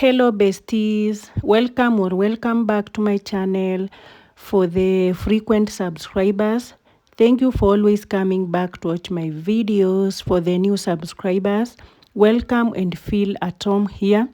Hello besties, welcome back to my channel. For the frequent subscribers, thank you for always coming back to watch my videos. For the new subscribers, welcome and feel at home here.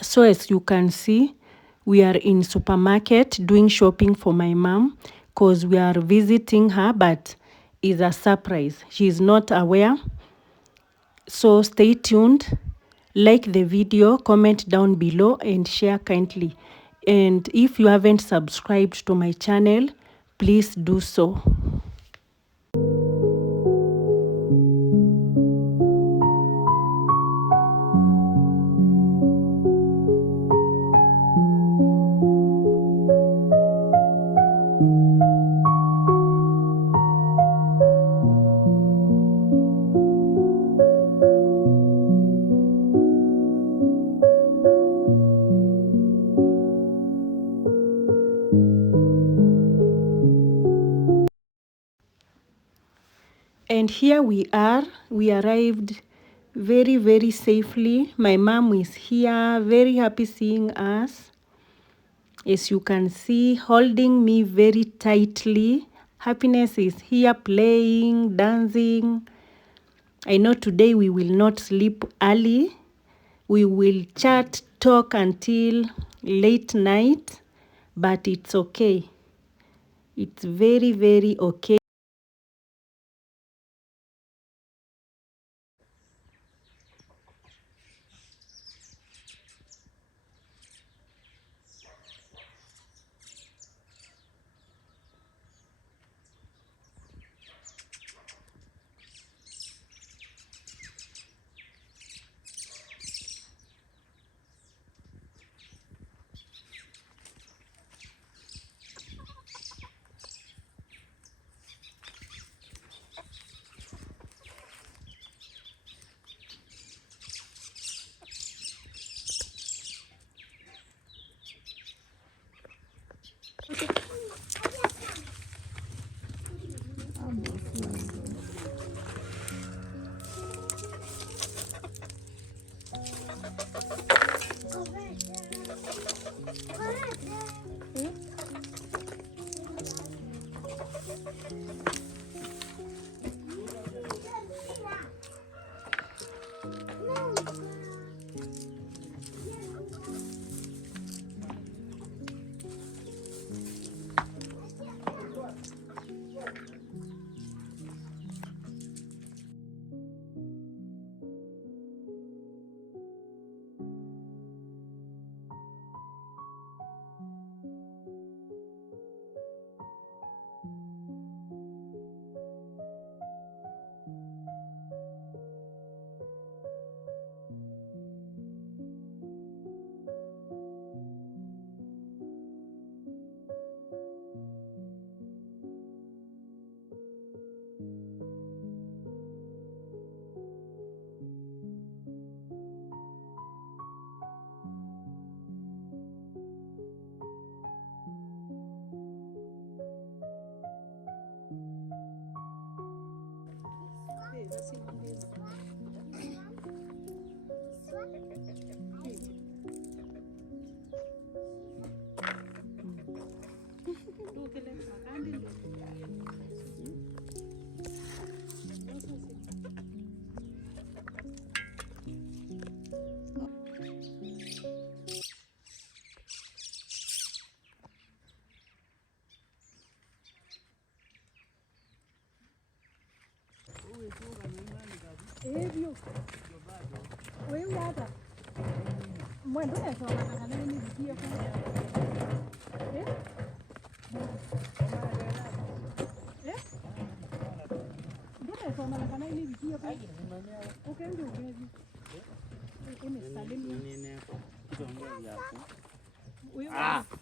So as you can see, we are in supermarket doing shopping for my mom because we are visiting her, but it's a surprise. She is not aware. So stay tuned, like the video, comment down below and share kindly. And if you haven't subscribed to my channel, please do so. And here we are. We arrived very safely. My mom is here, very happy seeing us. As you can see, holding me very tightly. Happiness is here, playing, dancing. I know today we will not sleep early. We will chat, talk until late night, but it's okay. It's very okay.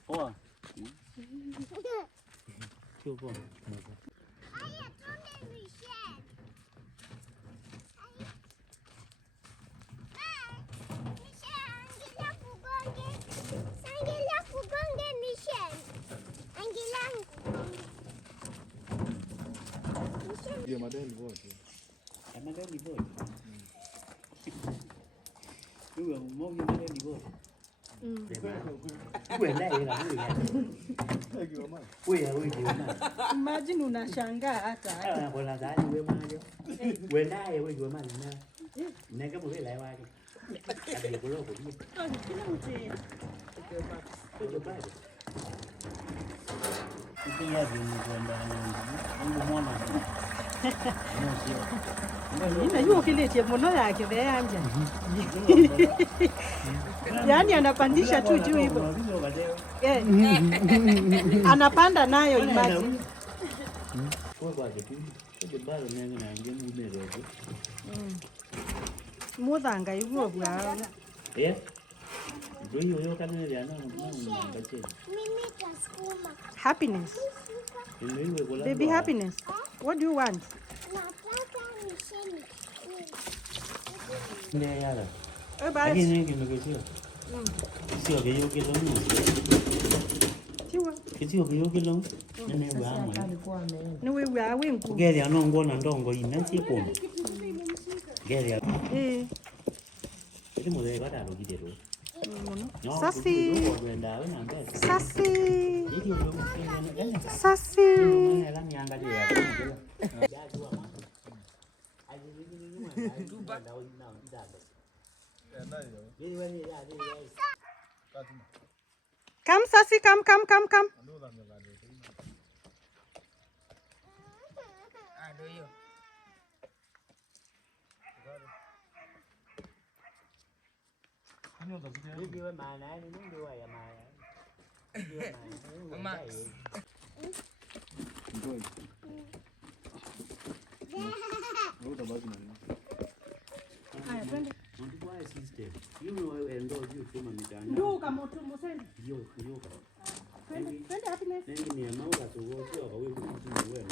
Poa. Imagine unashangaa hata hata. Kwa nadhani wewe mwanzo. Wewe naye wewe jua mali na. Nanga mwe lai wake. Hadi kuloko pia. Kila mtu. Ndio bado. Pia ni kwenda Mungu mwana. Najua kile mono yake beanja. Yaani anapandisha tu juu hivyo. Anapanda nayo imagine. Kwa kitu. Ndio bado nanga na ngemu ndio. Muthanga iguo bwa. Ndio hiyo kana ile ana Happiness. Baby happiness. What do you want? Ne yala. Bye. Lakini kimekesio. Sio que yo quiero no. Tiwa. Sio que yo quiero. Nene wangu. Ni wewe awe nku. Geri anongona ndongo ina siko. Geri. Ile mode bada ro gidero. Sasi. Sasi. Sasi. Ela miangalia. Come, Sasi, come. Nduka moto moseni. Twende happiness. Ni amauga tugocio kwa wewe wewe.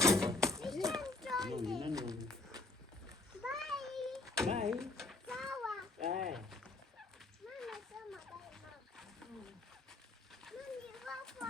Bye. Sawa. Bye. Mama sema bye mama. Mami wapo.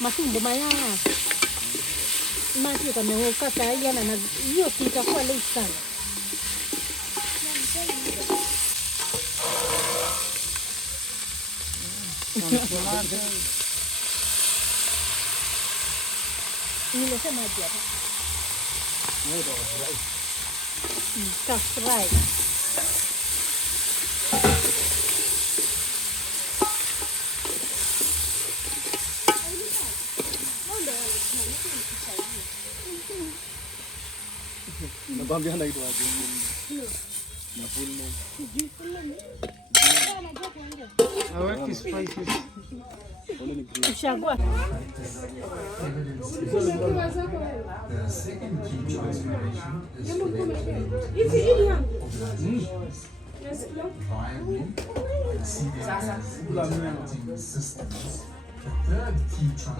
Masumbu maya. Maji kameoka kaya na hiyo itakuwa late sana. Nilete maji hapa. That's right. Nakwambia anaitwa wapi? Na full name. I work is spices. Ushagwa.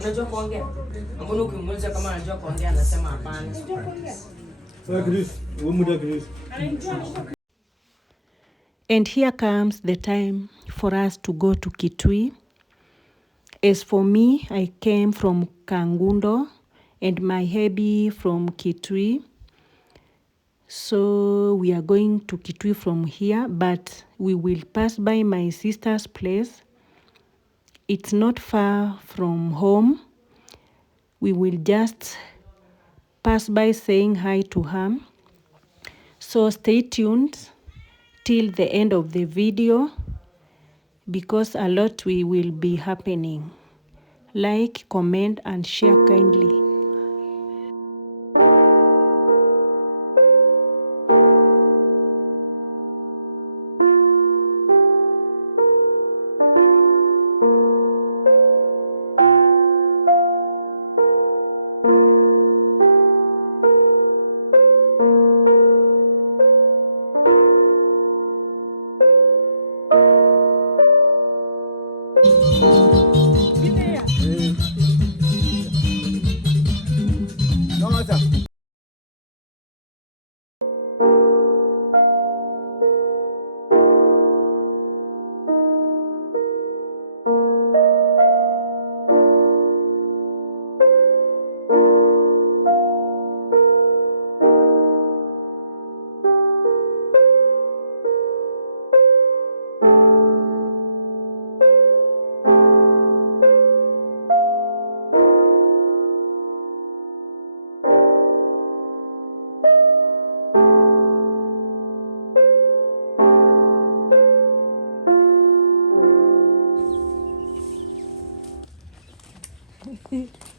Unajua kuongea? Mbona ukimuuliza kama anajua kuongea anasema hapana. And here comes the time for us to go to Kitui. As for me, I came from Kangundo and my hubby from Kitui. So we are going to Kitui from here, but we will pass by my sister's place. It's not far from home. We will just pass by saying hi to her. So stay tuned till the end of the video because a lot will be happening. Like, comment and share kindly.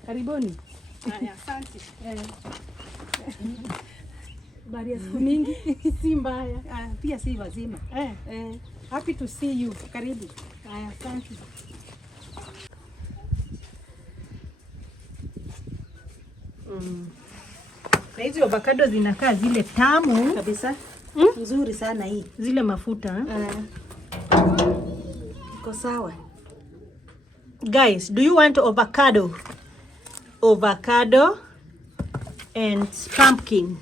Karibuni. Asante. Habari ya siku mingi. Si mbaya. Pia si wazima. Happy to see you. Karibu. Asante. Na hizi avocado zinakaa zile tamu Kabisa. Nzuri sana hii. zile mafuta. Iko sawa. Guys, do you want avocado? Avocado and pumpkin.